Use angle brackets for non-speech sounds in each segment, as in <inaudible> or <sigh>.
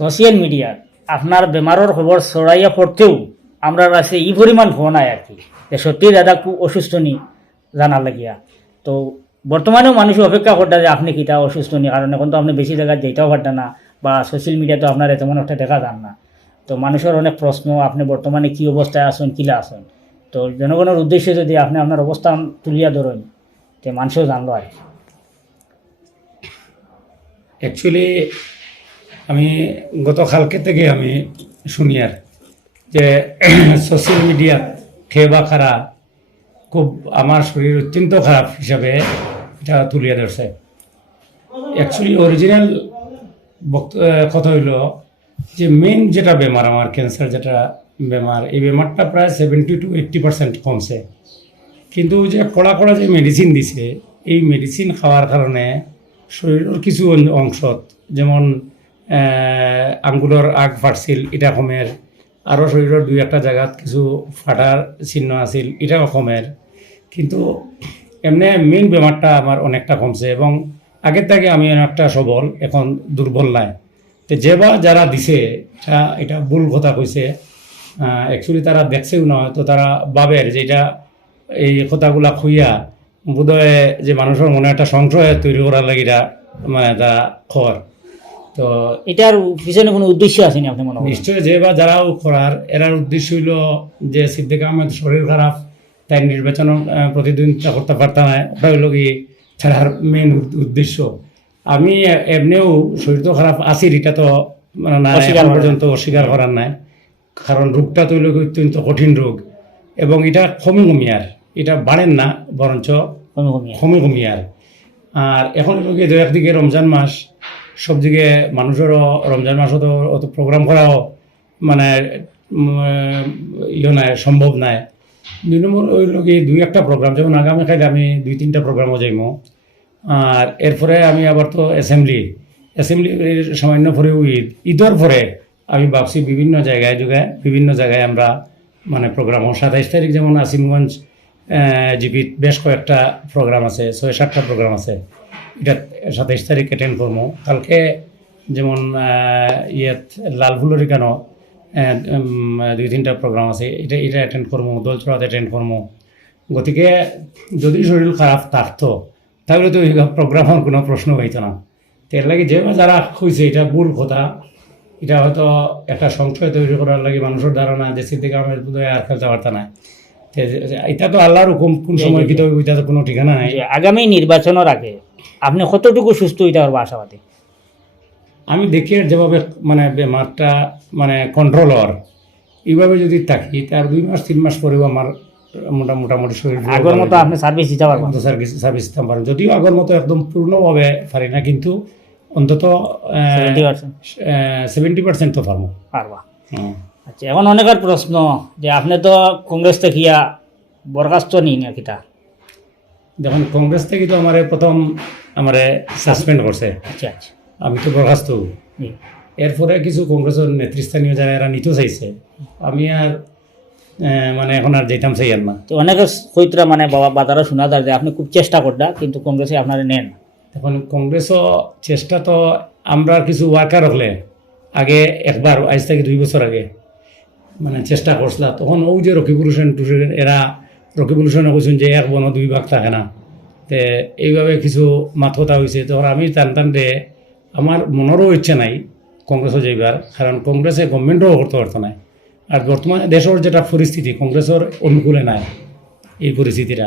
Social মিডিয়াত আপনার বেমারের খবর ছড়াইয়া পড়তেও আমরা কাছে ই পরিমাণ ফোন নাই আর কি যে সত্যি দাদা খুব অসুস্থ নি জানার লাগিয়া। তো বর্তমানেও মানুষ অপেক্ষা করতে যে আপনি কিটা অসুস্থ নি কারণ এখন তো আপনি বেশি জায়গায় যেতেও পারতেন না, বা সোশ্যাল মিডিয়াতে আপনার তেমন একটা দেখা যান না। তো মানুষের অনেক প্রশ্ন আপনি বর্তমানে কি অবস্থায় আছেন কিলা আছেন তো জনগণের উদ্দেশ্যে যদি আপনি আপনার অবস্থান তুলিয়া ধরেন তে মানুষও জানলো আর। অ্যাকচুয়ালি আমি গতকালকে থেকে আমি শুনি আর যে সোশ্যাল মিডিয়া খেয়ে বা খারাপ খুব আমার শরীর অত্যন্ত খারাপ হিসাবে এটা তুলিয়ে ধরছে। অ্যাকচুয়ালি অরিজিনাল কথা হইল যে মেন যেটা বেমার, আমার ক্যান্সার যেটা বেমার, এই বেমারটা প্রায় সেভেন্টি টু এইট্টি পার্সেন্ট কমছে। কিন্তু যে কড়া কড়া যে মেডিসিন দিছে, এই মেডিসিন খাওয়ার কারণে শরীরের কিছু অং- অংশত যেমন আঙ্গুলের আগ ফাটছিল এটা কমের আরও শরীরের দুই একটা জায়গাত কিছু ফাটার চিহ্ন আছিল এটাও কমের কিন্তু এমনি মেইন বেমারটা আমার অনেকটা কমছে এবং আগের থেকে আমি অনেকটা সবল, এখন দুর্বল নাই। তো যে বা যারা দিছে, এটা এটা ভুল কথা কইছে অ্যাকচুয়ালি তারা দেখছেও না তো তারা বাবের যে এটা এই কথাগুলা খুইয়া বোধহয় যে মানুষের মনে একটা সংশয় তৈরি করার লাগে এটা মানে তারা খর তো এটার পিছনে কোনো উদ্দেশ্য আছে না আপনি মনে করেন? নিশ্চয় যে বা যারাও করার এরার উদ্দেশ্য হইল যে সিদ্দিক আহমেদ শরীর খারাপ তাই নির্বাচন প্রতিদ্বন্দ্বিতা করতে পারতাম না ওটা হইল কি তার মেন উদ্দেশ্য। আমি এমনিও শরীর তো খারাপ আছি এটা তো মানে না এখন পর্যন্ত অস্বীকার করার নাই। কারণ রোগটা তো হইল অত্যন্ত কঠিন রোগ। এবং এটা কমে কমিয়ার এটা বাড়েন না বরঞ্চ কমে কমিয়ে। কমে কমিয়ার আর। এখন একদিকে রমজান মাস সব দিকে মানুষেরও রমজান মাসও তো অত প্রোগ্রাম করাও মানে ইয়ে নাই, সম্ভব নাই। নম্বর ওই দুই একটা প্রোগ্রাম যেমন আগামীকাল আমি দুই তিনটা প্রোগ্রামও যাইমো। আর এরপরে আমি আবার তো অ্যাসেম্বলি অ্যাসেম্বলির সামান্য পরে ঈদ, ঈদের পরে আমি ভাবছি বিভিন্ন জায়গায় যুগায় বিভিন্ন জায়গায় আমরা মানে প্রোগ্রাম সাতাইশ তারিখ যেমন আসিমগঞ্জ জিপিত বেশ কয়েকটা প্রোগ্রাম আছে, ছয় সাতটা প্রোগ্রাম আছে। এটা সাতাইশ তারিখ অ্যাটেন্ড করব কালকে যেমন ইয়েত লালফুলরি কেন দুই তিনটা প্রোগ্রাম আছে এটা এটা অ্যাটেন্ড করব দোলচড়াতে অ্যাটেন্ড করব গতিকে যদি শরীর খারাপ থাকতো তাহলে তো এই প্রোগ্রামের কোনো প্রশ্ন হইতো না। তো এর লাগে যে যারা হয়েছে এটা ভুল কথা এটা হয়তো একটা সংশয় তৈরি করার লাগে মানুষের ধারণা যে সিদ্দিক আহমেদ বোধহয় আর খেলতে পারত না এটা তো আল্লাহর হুকুম কোন সময় কি তো কোনো ঠিকানা নাই। আগামী নির্বাচনের আগে। আপনি কতটুকু সুস্থ হইতে পারব আশাবাদী? আমি দেখি যেভাবে মানে বেমারটা মানে কন্ট্রোল হওয়ার এইভাবে যদি থাকি তার দুই মাস তিন মাস পরেও আমার মোটা মোটামুটি শরীর আগের মতো আপনি সার্ভিস দিতে পারবেন সার্ভিস সার্ভিস দিতে পারেন যদিও আগের মতো একদম পূর্ণভাবে পারি না কিন্তু অন্তত সেভেন্টি পার্সেন্ট তো পারব। পারবা। হুম। আচ্ছা এখন অনেকের প্রশ্ন যে আপনি তো কংগ্রেস দেখিয়া বরখাস্ত নিন আর কিটা দেখুন কংগ্রেস থেকে তো আমার প্রথম আমার সাসপেন্ড করছে। আচ্ছা আচ্ছা। আমি তো বরখাস্ত। এরপরে কিছু কংগ্রেসের নেতৃস্থানীয় যারা এরা নিতে চাইছে। আমি আর মানে এখন আর যেতাম চাই আর না। তো অনেকে কইতরা মানে বাবা বাজারও শোনা যায় যে আপনি খুব চেষ্টা করডা কিন্তু কংগ্রেসে আপনারা নেন এখন কংগ্রেসও চেষ্টা তো আমরা কিছু ওয়ার্কার হলে আগে একবার আজ থেকে দুই বছর আগে মানে চেষ্টা করছিলাম তখন ও যে রকিবুল হোসেন টুসেন এরা রকিবুল হোসেনে যে এক বন দুই ভাগ থাকে না। তে এইভাবে কিছু মাথতা হয়েছে তখন আমি টান টান দে আমার মনেরও ইচ্ছে নাই কংগ্রেসও যাইবার কারণ কংগ্রেসে গভর্নমেন্টও করতে পারতো নাই। আর বর্তমানে দেশের যেটা পরিস্থিতি কংগ্রেসের অনুকূলে নাই এই পরিস্থিতিটা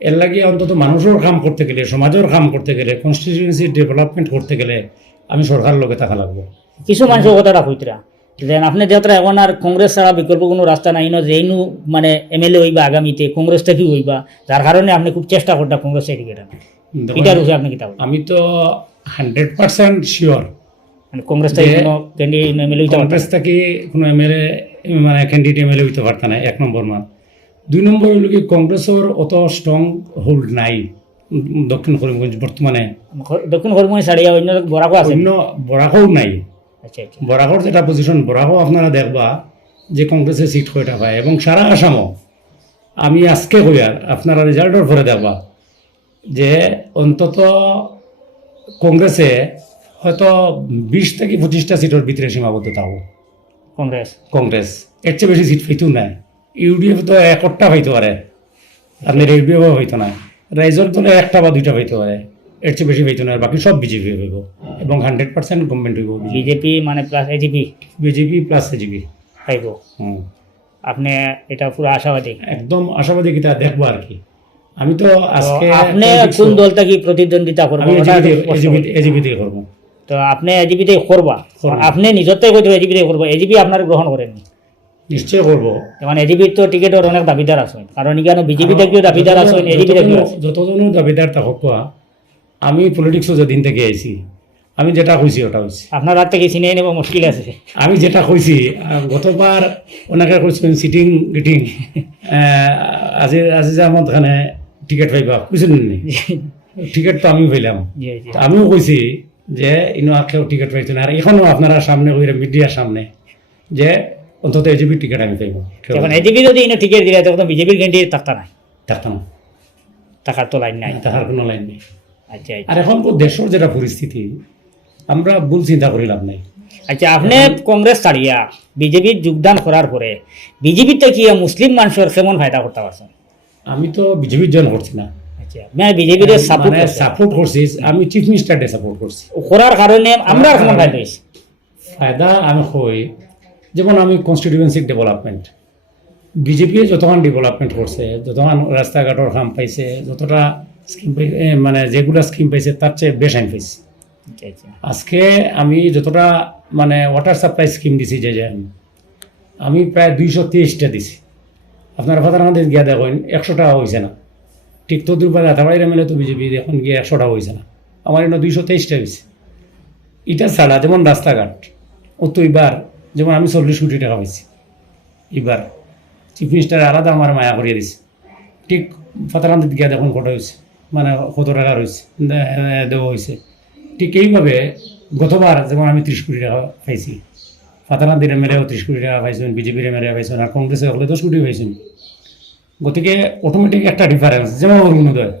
এর লাগে অন্তত মানুষের কাম করতে গেলে সমাজের কাম করতে গেলে কনস্টিটিউয়েন্সি ডেভেলপমেন্ট করতে গেলে আমি সরকার লোকে থাকা লাগবো কিছু মানুষ কথাটা কইতরা যে আপনি যেহেতু এখন আর কংগ্রেস ছাড়া বিকল্প কোনো রাস্তা নাই না যেইনু মানে এমএলএ হইবা আগামীতে কংগ্রেস থেকে হইবা? যার কারণে আপনি খুব চেষ্টা করতা কংগ্রেস দেখুন, এটার আপনি আমি তো হান্ড্রেড পার্সেন্ট শিওর কংগ্রেস থেকে কোনো ক্যান্ডিডেট এমএলএ হইতে পারতা কংগ্রেস থেকে কোনো এমএলএ মানে ক্যান্ডিডেট এমএলএ হইতে পারত না এক নম্বর মান। দুই নম্বর হলো কি কংগ্রেসের অত স্ট্রং হোল্ড নাই দক্ষিণ করিমগঞ্জ বর্তমানে। দক্ষিণ কর্মী ছাড়িয়া অন্য বরাকও আছে। অন্য বরাকও নাই। আচ্ছা আচ্ছা। যেটা পজিশন বরাকও আপনারা দেখবা যে কংগ্রেসে সিট কয়টা পায় এবং সারা আসামও। আমি আজকে কই আর আপনারা রেজাল্টের পরে দেখবা যে অন্তত কংগ্রেসে হয়তো বিশ থেকে পঁচিশটা সিটের ভিতরে সীমাবদ্ধ থাকব কংগ্রেস? কংগ্রেস। এর চেয়ে বেশি সিট পাইতো না ইউডিএফ তো একটা পাইতে পারে আপনার ইউডিএফ হইতো না। রাইজর দলে একটা বা দুইটা পাইতে পারে এর চেয়ে বেশি পাইতো না আর বাকি সব বিজেপি হইব এবং হান্ড্রেড পার্সেন্ট গভর্নমেন্ট হইব বিজেপি মানে plus AGP BJP plus AGP hmm আপনি এটা পুরো আশাবাদী একদম আশাবাদী কিতা দেখব আর কি আমি তো তো আজকে আপনি কোন দলটা কি প্রতিদ্বন্দ্বিতা এজিপি করুন। এজিপিতে করব তো আপনি এজিপিতে করবা করব। আপনি নিজরটাই কইতে এজিপিতে করব এজিপি আপনার গ্রহণ করেননি নিশ্চয় করব যেমন এজিপির তো টিকেটের অনেক দাবিদার আছে কারণ এখানে বিজেপিতে কেউ দাবিদার আছে এজিপিতে কেউ আছে যতজনের দাবিদার থাকক কোয়া, আমি পলিটিক্সও যেদিন থেকে আইছি আমি যেটা কইছি ওটা হয়েছে আপনার হাত থেকে চিনিয়ে নেব মুশকিল আছে। আমি যেটা কইছি গতবার ওনাকে কইছিলেন সিটিং গিটিং আজি আজিজ আহমদ খানে টিকেট পাইবা। কইছিলেন নি? টিকেট তো আমিও পাইলাম। আমিও কইছি যে ইনো কেউ টিকেট পাইছে না। আর এখনও আপনারা সামনে কইরে মিডিয়ার সামনে যে অন্তত এজিবি টিকেট আমি পাইব। এখন এজিপি যদি ইনো টিকেট দিলে তখন বিজেপির ক্যান্ডিডেট থাকতা নাই থাকতাম টাকার তো লাইন নাই। তাহার কোনো লাইন নেই। আর এখন তো দেশের যেটা পরিস্থিতি আমরা ভুল চিন্তা করি লাভ নাই। আচ্ছা আপনি কংগ্রেস ছাড়িয়া বিজেপির যোগদান করার পরে বিজেপিতে কি মুসলিম মানুষের কেমন ফায়দা করতে পারছেন? আমি তো বিজেপির জন্য করছি না। আচ্ছা মানে বিজেপির সাপোর্ট মানে সাপোর্ট করছি আমি চিফ মিনিস্টারকে সাপোর্ট করছি। করার কারণে আমরা কেমন ফায়দা হয়েছে। ফায়দা আমি কই যেমন আমি কনস্টিটিউয়েন্সি ডেভেলপমেন্ট বিজেপি যতক্ষণ ডেভেলপমেন্ট করছে যতক্ষণ রাস্তাঘাটর কাম পাইছে যতটা স্কিম মানে যেগুলা স্কিম পাইছে তার চেয়ে বেশ আমি পাইছি। আজকে আমি যতটা মানে ওয়াটার সাপ্লাই স্কিম দিছি যে আমি, আমি প্রায় দুইশো তেইশটা দিছি। আপনার কথা আমাদের গিয়া দেখেন একশো টাকা হয়েছে না। ঠিক তো দুর্বার আতাবাড়ির এমএলএ তো বিজেপি এখন গিয়ে একশো টাকা হয়েছে না। আমার এখানে দুইশো তেইশটা হয়েছে এটা ছাড়া যেমন রাস্তাঘাট ও তো এবার যেমন আমি চল্লিশ কোটি টাকা পাইছি। এবার চিফ মিনিস্টার আলাদা আমার মায়া করিয়ে দিছে। ঠিক ফাতারান্দিত গিয়া দেখুন কত হয়েছে মানে কত টাকা রয়েছে দেওয়া হয়েছে ঠিক এইভাবে গতবার যেমন আমি ত্রিশ কোটি টাকা পাইছি ফাতারান্দির এমএলএও ত্রিশ কোটি টাকা পাইছেন, বিজেপির এমএলএ পাইছেন, আর কংগ্রেসে হলে দশ কোটি পাইছেন। গতিকে অটোমেটিক একটা ডিফারেন্স যেমন অরুণোদয়।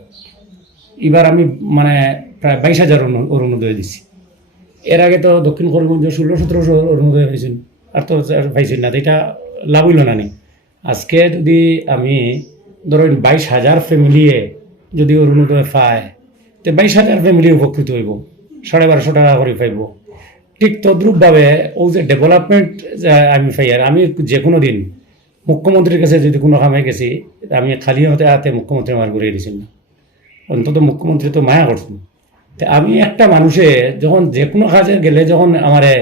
এবার আমি মানে প্রায় বাইশ হাজার অরুণ- অরুণোদয় দিছি। এর আগে তো দক্ষিণ করিমগঞ্জ ষোলো, সতেরোশো অরুণোদয় পাইছেন, আর তো পাইছেন না এটা লাভ হইল না নি। আজকে যদি আমি ধরেন বাইশ হাজার ফ্যামিলিয়ে যদি অরুণোদয় পায়, তো বাইশ হাজার ফ্যামিলি উপকৃত হইব, সাড়ে বারোশো টাকা করে পাইব। ঠিক তদ্রূপভাবে ও যে ডেভেলপমেন্ট আমি পাই, আর আমি যে কোনো দিন মুখ্যমন্ত্রীর কাছে যদি কোনো কামে গেছি, আমি খালি হতে হাতে মুখ্যমন্ত্রী আমার ঘুরিয়ে দিয়েছেন না। অন্তত মুখ্যমন্ত্রী তো মায়া করছেন। তা আমি একটা মানুষে যখন যে কোনো কাজে গেলে যখন আমারে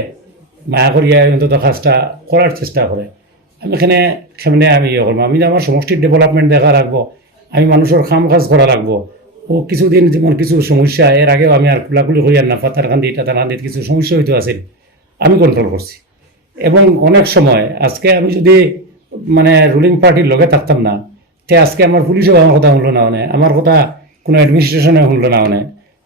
মায়া করিয়া অন্তত কাজটা করার চেষ্টা করে, আমি এখানে সেমনে আমি ইয়ে করব। আমি আমার সমষ্টির ডেভেলপমেন্ট দেখা রাখব আমি মানুষের কাম কাজ করা রাখব ও কিছুদিন যেমন কিছু সমস্যা এর আগেও আমি আর হই আর না ফাতার কান্দি টাতার কান্দিত কিছু সমস্যা হইতে আছে আমি কন্ট্রোল করছি এবং অনেক সময়, আজকে আমি যদি মানে রুলিং পার্টির লগে থাকতাম না, তে আজকে আমার পুলিশও আমার কথা শুনলো না মানে আমার কথা কোনো অ্যাডমিনিস্ট্রেশনে শুনলো না মানে।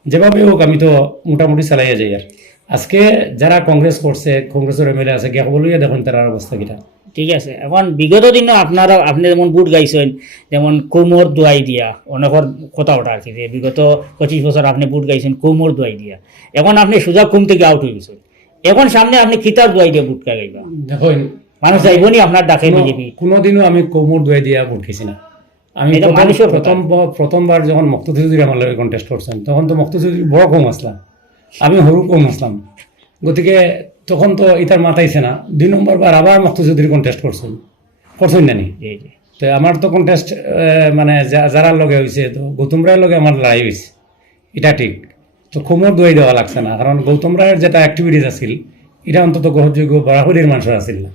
যেভাবে হোক আমি তো মোটামুটি চালাইয়া যাই আর আজকে যারা কংগ্রেস করছে কংগ্রেসের এমএলএ আছে, গিয়া বলিয়া দেখুন তার অবস্থা কিটা। ঠিক আছে? এখন বিগত দিনও আপনারা আপনি যেমন বুট গাইছেন যেমন কোমর দোয়াই দিয়া অনেকের কথা ওটা আর কি যে বিগত পঁচিশ বছর আপনি বুট গাইছেন কোমর দোয়াই দিয়া। এখন আপনি সোজা কুম থেকে আউট হয়ে গেছেন। এখন সামনে আপনি কিতাব দোয়াই দিয়ে বুট গাইবা দেখুন মানুষ যাইবনি আপনার ডাকে বিজেপি? কোনোদিনও আমি কোমর দুয়ে দিয়া বুট খেয়েছি না। আমি মানুষের প্রথম প্রথমবার যখন মুক্ত চৌধুরী আমার লগে কন্টেস্ট করছেন তখন তো মুক্ত চৌধুরী বড় কম আসলাম আমি সৰু কম আসলাম গতিকে তখন তো ইতার মাতাইছে না। দুই নম্বর বার আবার মুক্ত চৌধুরী কন্টেস্ট করছেন। করছেন না নি? জি জি। তো আমার তো কন্টেস্ট মানে যা- যারার লগে হয়েছে তো গৌতম রায়ের লগে আমার লড়াই হয়েছে এটা ঠিক। তো কোমর দোয়াই দেওয়া লাগছে না কারণ গৌতম রায়ের যেটা অ্যাক্টিভিটিস আছিল এটা অন্তত গ্রহণযোগ্য বরাহরির মানুষের আছিল না।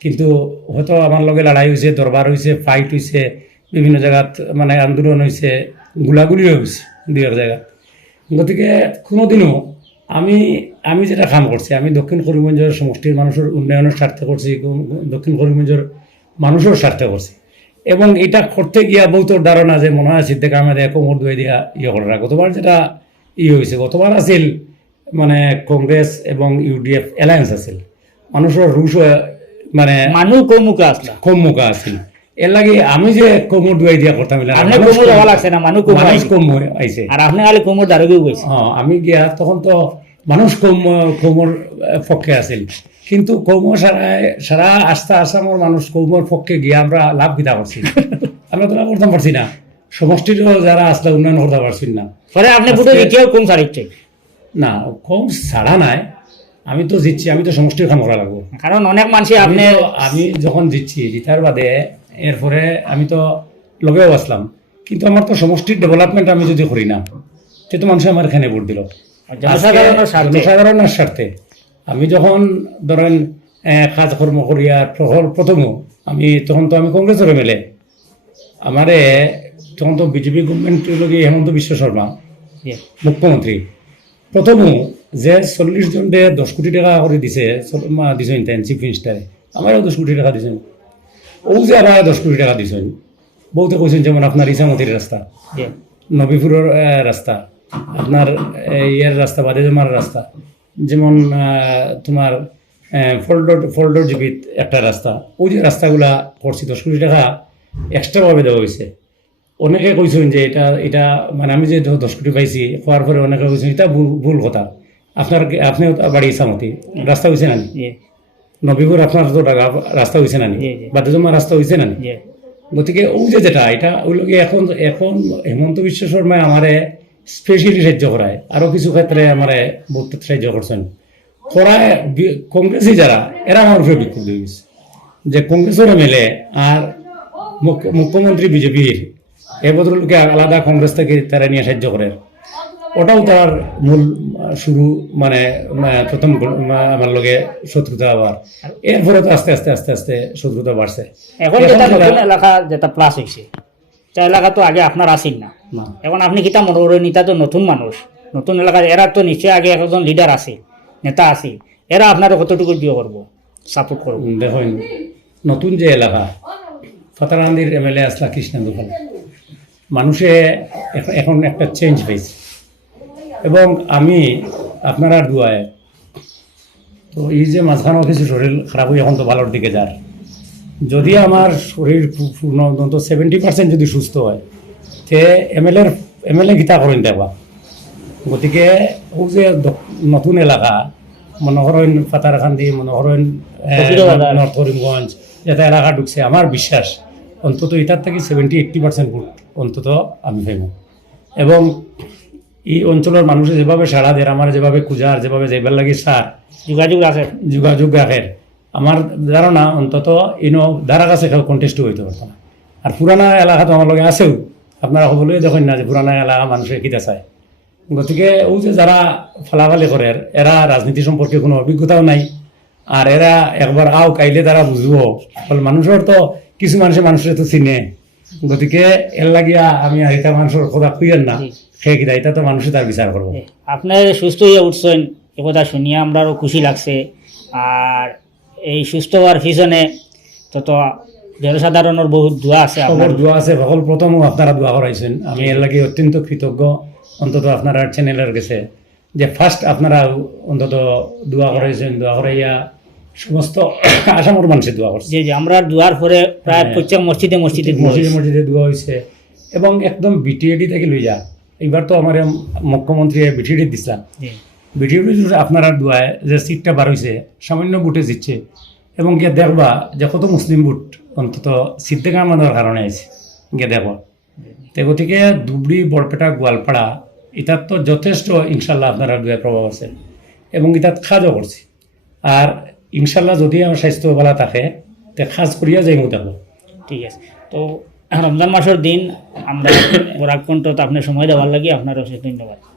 কিন্তু হয়তো আমার লগে লড়াই হয়েছে দরবার হয়েছে ফাইট হয়েছে বিভিন্ন জায়গাত মানে আন্দোলন হয়েছে গোলাগুলিও হয়েছে দুই এক জায়গাত। গতিকে কোনোদিনও আমি আমি যেটা কাম করছি আমি দক্ষিণ করিমগঞ্জের সমষ্টির মানুষের উন্নয়নের স্বার্থে করছি দক্ষিণ করিমগঞ্জের মানুষের স্বার্থে করছি। এবং এটা করতে গিয়া বহুত ধারণা যে মনে হয় সিদ্ধে কামে দেয় কোমর দুয়ে দিয়া ইয়ে করে গতবার যেটা ইয়ে হয়েছে গতবার আছিল মানে কংগ্রেস এবং ইউডিএফ অ্যালায়েন্স আছিল। মানুষের রুশ মানে মানুষ কমুকা আসলা। কম মুখা আছিল। এর লাগে আমি যে কোমর দুয়াই দিয়া করতাম এলা না। আপনি কোমর হওয়া লাগছে না মানুষ কম মানুষ আইছে। কম আইছে আর আপনি খালি কোমর গেছে। হ্যাঁ আমি গিয়া তখন তো মানুষ কৌম কৌমর পক্ষে আছিল। কিন্তু কৌম সারা সারা আস্থা আসামর মানুষ কৌমর পক্ষে গিয়ে আমরা লাভ কিতা করছি <laughs> আমরা তো লাভ করতে পারছি না। সমষ্টিরও যারা আসলে উন্নয়ন করতে পারছি না। পরে আপনি আজকে- কম সারিচ্ছে না কম ছাড়া নাই। আমি তো জিতছি আমি তো সমষ্টির কাম করা লাগবো। কারণ অনেক মানুষই আপনি আমি আমি যখন জিতছি জিতার বাদে এরপরে আমি তো লগেও আসলাম। কিন্তু আমার তো সমষ্টির ডেভেলপমেন্ট আমি যদি করি না সে তো মানুষ আমার এখানে ভোট দিল। জনসাধারণের স্বার্থে? আমি যখন ধরেন কাজকর্ম করিয়ার প্রহর প্রথম আমি তখন তো আমি কংগ্রেসের এমএলএ আমারে তখন তো বিজেপি গভর্নমেন্ট লগে হেমন্ত বিশ্ব শর্মা মুখ্যমন্ত্রী। প্রথম যে চল্লিশ জন দে দশ কোটি টাকা করে দিছে তেন চিফ মিনিস্টারে আমারও দশ কোটি টাকা দিছেন ও যে আবার দশ কোটি টাকা দিছেন বহুতে কইছেন যেমন আপনার ইসামতির রাস্তা নবীপুরের রাস্তা আপনার ইয়ের রাস্তা বাদেজমার রাস্তা যেমন তোমার ফোল্ডর ফোল্ডর জীবিত একটা রাস্তা ওই যে রাস্তাগুলা করছি দশ কোটি টাকা এক্সট্রাভাবে দেওয়া হয়েছে। অনেকে কইছেন যে এটা এটা মানে আমি যে দশ কোটি পাইছি হওয়ার পরে অনেকে কইছেন এটা ভুল ভুল কথা। আপনার আপনিও তো বাড়ি ইসামতি রাস্তা হয়েছে না নবীপুর আপনার তো রাস্তা হয়েছে না জি। রাস্তা হয়েছে না গতিকে ওই যে যেটা এটা ওই লোকে এখন এখন হেমন্ত বিশ্ব শর্মায় আমারে স্পেশালি সাহায্য করায়। আরও কিছু ক্ষেত্রে আমারে বহুত সাহায্য করছেন। করায় বি- কংগ্রেসি যারা এরা আমার উপরে বিক্ষুব্ধ হয়ে গেছে। যে কংগ্রেসের এমএলএ আর মুখ্য- মুখ্যমন্ত্রী বিজেপির এ ভদ্রলোকে আলাদা কংগ্রেস থেকে তারা নিয়ে সাহায্য করে? ওটাও তার মূল শুরু মানে প্রথম আমার লগে শত্রুতা আবার এরপরে তো আস্তে আস্তে আস্তে আস্তে শত্রুতা বাড়ছে। এখন যেটা নতুন এলাকা যেটা প্লাস হয়েছে তা এলাকা তো আগে আপনার আসিল না। এখন আপনি কিতা মনে তো নতুন মানুষ। নতুন এলাকা এরা তো নিশ্চয়ই আগে একজন লিডার আছে নেতা আছে। এরা আপনার কতটুকু দিয়ে করব সাপোর্ট করব? দেখুন নতুন যে এলাকা ফাতারান্দির এমএলএ আসলা কৃষ্ণেন্দু মানুষে এখ- এখন একটা চেঞ্জ হয়েছে এবং আমি আপনারা দুয়ায়। তো এই যে মাঝখানেও কিছু শরীর খারাপ হয়ে এখন তো ভালোর দিকে যার। যদি আমার শরীর অন্তত সেভেন্টি পার্সেন্ট যদি সুস্থ হয় তে এম এল এর এম এল এ গীতা করেন দেবা গতিকে ও যে নতুন এলাকা মনে করেন ফাতারখান্দি মনে ফকিরাবাদ। নর্থ করিমগঞ্জ যেটা এলাকা ঢুকছে আমার বিশ্বাস অন্তত এটার থেকে সেভেন্টি এইট্টি পার্সেন্ট ভোট অন্তত আমি পাইব এবং এই অঞ্চলের মানুষে যেভাবে সাড়া দেয় আমার যেভাবে খুঁজার যেভাবে যাইবার লাগে সার যোগাযোগ আছে। যোগাযোগ রাখে আমার ধারণা অন্তত ইনো দ্বারা কাছে কেউ কন্টেস্ট হইতে পারতো না আর পুরানা এলাকা তো আমার লগে আছেও। আপনারা সকলোৱে দেখেন না যে পুরানা এলাকা মানুষে কিতা চায়। গতিকে ও যে যারা ফালাফালি করে এরা রাজনীতি সম্পর্কে কোনো অভিজ্ঞতাও নাই। আর এরা একবার আও কাইলে তারা বুঝব ফলে মানুষের তো কিছু মানুষে মানুষের তো চিনে। গতিকে এর লাগিয়া আমি এটা মানুষের কথা খুঁজেন না। জি। সে কিনা এটা তো মানুষে তার বিচার করব আপনার সুস্থ হয়ে উঠছেন এ কথা শুনিয়ে আমরারও খুশি লাগছে। আর এই সুস্থ হওয়ার পিছনে তত জনসাধারণের বহুত দোয়া আছে খবর দোয়া আছে সকল প্রথমও আপনারা দোয়া করাইছেন। আমি এর লাগে অত্যন্ত কৃতজ্ঞ। অন্তত আপনারা চ্যানেলের গেছে যে ফার্স্ট আপনারা অন্তত দোয়া করাইছেন দোয়া করাইয়া সমস্ত আসামের মানুষে দোয়া করছে। যে আমরা দোয়ার পরে প্রায় হ্যাঁ। প্রত্যেক মসজিদে মসজিদে দোয়া মসজিদে। মসজিদে দোয়া হয়েছে এবং একদম বিটিএডি থেকে লই যা এবার তো আমার মুখ্যমন্ত্রী বিটিএডি দিছিলাম বিটিএডি আপনারা দোয়ায় যে সিটটা বার হয়েছে সামান্য বুটে জিতছে। এবং গিয়ে দেখবা যে কত মুসলিম বুট অন্তত সিদ্ধেকা মানার কারণে আছে। গিয়ে দেখো তে গতিকে ধুবড়ি বরপেটা গোয়ালপাড়া এটার তো যথেষ্ট ইনশাল্লাহ আপনারা দুয়ের প্রভাব আছে। এবং এটাত খাজও করছে। আর ইনশাল্লাহ যদি আমার স্বাস্থ্য ভালো থাকে, তে সাজ করিয়া যাই দেখো ঠিক আছে। তো রমজান মাসের দিন আমরা বরাক কণ্ঠত আপনার সময় দেওয়ার লাগে আপনার অশেষ ধন্যবাদ।